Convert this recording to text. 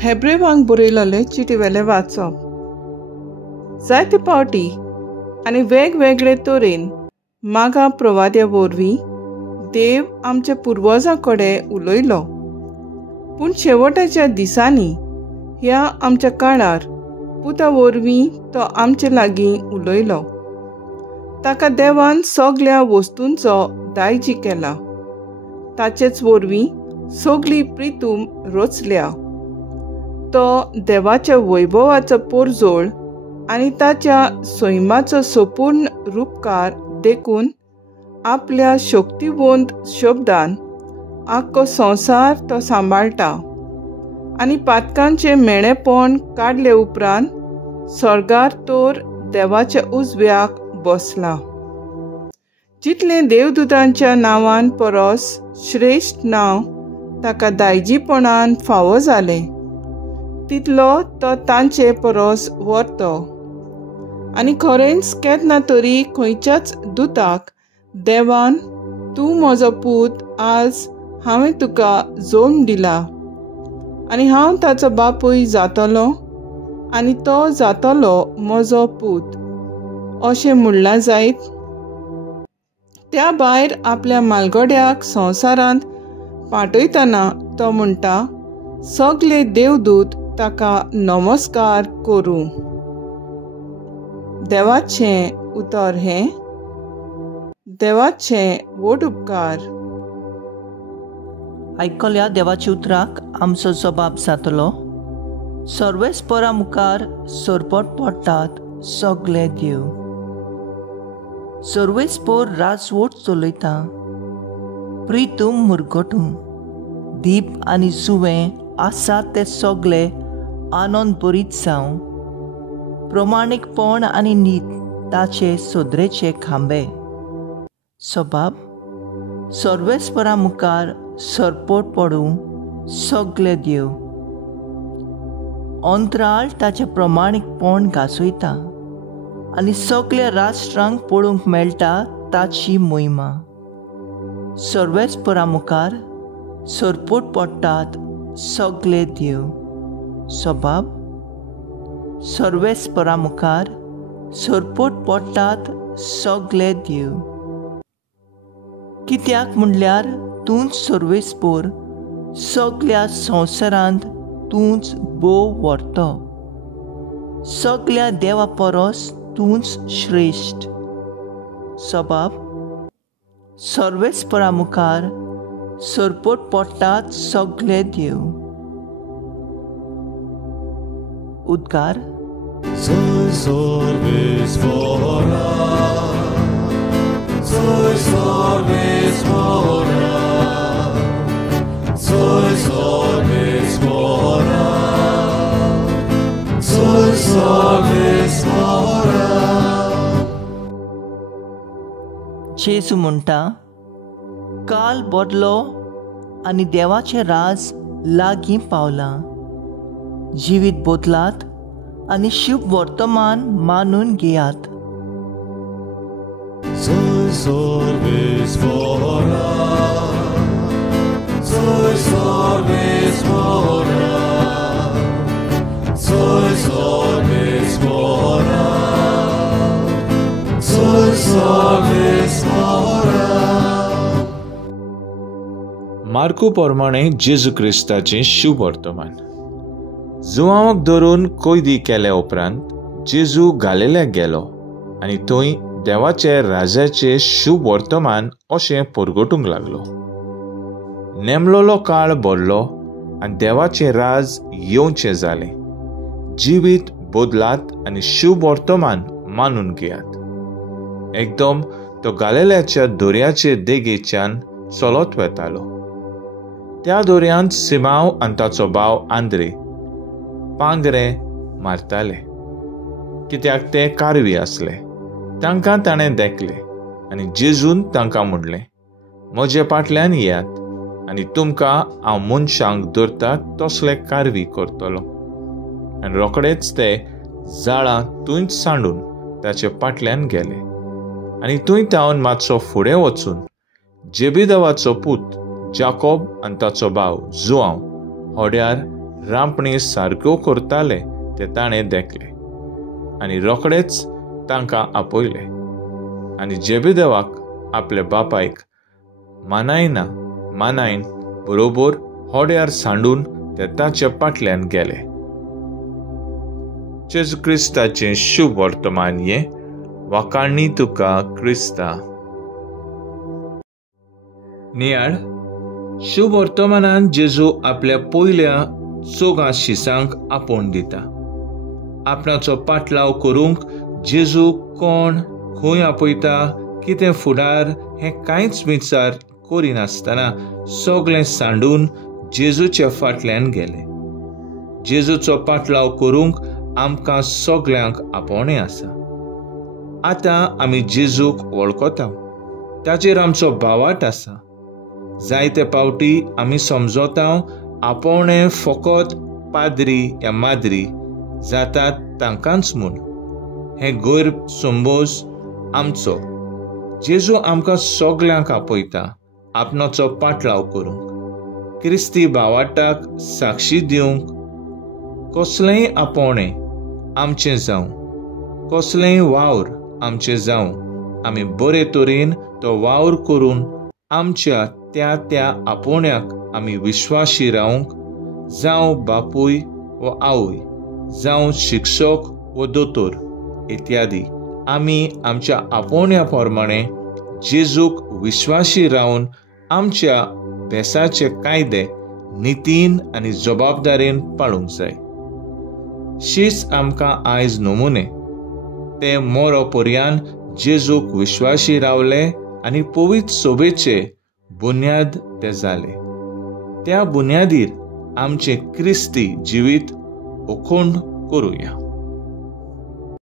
हेब्रेवांक बरयलेले चिटीवेले वाचप. जायते पावटी आनी वेगवेगळे तरेन मागा प्रवाद्या वरवीं देव आमच्या पुर्वजां कडेन उलयलो. पूण शेवटाच्या दिसांनी ह्या आमच्या काळार पुता वरवीं तो आमचे लागीं उलयलो. ताका देवान सगळ्या वस्तूंचो दायजी केला. ताचेच वरवीं सगळी प्रितूम रचल्या. तो देवाच्या वैभवाचो पोरजोळ आनी ताच्या सैमाचो संपूर्ण रूपकार देखून आपल्या शक्तिवंत शब्दान आख्खो संवसार तो सांबाळटा. आनी पातकांचे मेळेपण काडले उपरांत स्वर्गार तर देवाच्या उजव्याक बसला. जितले देवदूतांच्या नांवान परस श्रेश्ठ नांव ताका दायजीपणान फावो जालें, तितलो तो तांचे परस व्हरतो. आनी खरेंच केन्ना तरी खंयच्याच दुताक देवान तूं म्हजो पूत, आज हांवें तुका जल्म दिला आनी हांव ताचो बापूय जातलो आनी तो जातलो म्हजो पूत अशें म्हणलां जायत. त्या भायर आपल्या मालगड्याक संवसारांत पाठयतना तो म्हणटा, सगळे देवदूत ताका नमस्कार करूं. देवाचें उतर हें. देवाचें व्हड उपकार. आयकल्या देवाच्या उतराक आमचो जबाब जातलो. सर्वेस्परा मुखार सरपट पडटात सगळे देव. सर्वेस्पर राजवट चलयता. प्रितूम मुरगटूं दीप आनी सुवें आसा ते सगळे आनंद भरीत जावं. प्रमाणीकपण आनी नीत ताचे सदरेचे खांबे. सबाब सर्वेस्परा मुखार सरपट पडूं सगळे देव. अंतराळ ताचे प्रमाणीकपण गाजयता आनी सगळ्या राष्ट्रांक पळोवंक मेळटा ताची मोहिमा. सर्वेस्परा मुखार सरपट पडटात सगळे देव. सबाब सर्वेस्परा मुखार सरपट पडटात सगळे देव. कित्याक म्हणल्यार तूंच सर्वेस्पर, सगळ्या संवसारांत तूंच बोव व्हरतो. सगळ्या देवा परस तूंच श्रेश्ठ. सबाब सर्वेस्परा मुखार सरपट पडटात सगळे देव. उद्गार. जेजू म्हणटा, काल बदलो आनी देवाचें राज लागीं पावलां. जिवीत बदलात आनी शुभ वर्तमान मानून घेयात. मार्कू प्रमाणे जेजू क्रिस्ताचें शुभ वर्तमान. जुआंवाक धरून कैदी केल्या उपरांत जेजू गालिल्याक गेलो आनी थंय देवाचे राजाचे शुभ वर्तमान अशें परगटूंक लागलो. नेमलोलो काळ भरलो आनी देवाचें राज येवचें जालें. जिवीत बदलात आनी शुभ वर्तमान मानून घेयात. एकदम तो गालिल्याच्या दर्याचे देगेच्यान चलत वेतालो. त्या दर्यांत सिमांव आनी ताचो भाव आंद्रे पांगरे मारताले, कित्याक ते कारवी आसले. तांकां ताणें देखले आनी जेजून तांकां म्हणलें, म्हजे फाटल्यान येयात आनी तुमकां हांव मनशांक धरता तसले कारवी करतलो. आनी रोखडेच ते जाळां थंयच सांडून ताचे फाटल्यान गेले. आनी थंय तावन मातसो फुडें वचून जेबेदावाचो पूत जाकोब आनी ताचो भाव जुआंव होड्यार रांपणी सारक्यो करताले ते ताणें देखले आनी रोखडेच तांकां आपयले आनी जेबेदेवाक आपल्या बापायक मानायन बरोबर होड्यार सांडून ते ताचे फाटल्यान गेले. जेजू क्रिस्ताचें शुभ वर्तमान हें वाखाणणी तुका क्रिस्ता. नियाळ शुभ वर्तमानान जेजू आपल्या पयल्या चोगा शिसांक आपोवन दिता. आपणाचो पाटलाव करूंक जेजू कोण, खंय आपयता, कितें फुडार हें कांयच विचार करिनासतना सगळें सांडून जेजूच्या फाटल्यान गेले. जेजूचो पाटलाव करूंक आमकां सगळ्यांक आपोवणें आसा. आतां आमी जेजूक वळखता, ताचेर आमचो भावार्थ आसा. जायते फावटी आमी समजता आपोवणें फकत पाद्री या माद्री जातात तांकांच म्हूण. हें गैरसमज आमचो. जेजू आमकां सगळ्यांक आपयता आपणाचो पाटलाव करूंक, क्रिस्ती भावार्थाक साक्षी दिवंक. कसलेंय आपोवणें आमचें जावं, कसलेंय वावर आमचें जावं, आमी बरे तरेन तो वावर करून आमच्या त्या आपोवण्याक आमी विश्वासी रावंक, जावं बापूय व आवय, जावं शिक्षक व दोतोर इत्यादी, आमी आमच्या आपोवण्या प्रमाणें जेजूक विश्वासी रावन आमच्या भेसाचे कायदे नितीन आनी जबाबदारेन पाळूंक जाय. शीच आमकां आयज नमुने. ते मोरो पर्यान जेजूक विश्वासी रावले आनी पवित्र सोबेचे बुन्याद ते जाले. त्या बुन्यादीर आमचें क्रिस्ती जिवीत अखंड करुया.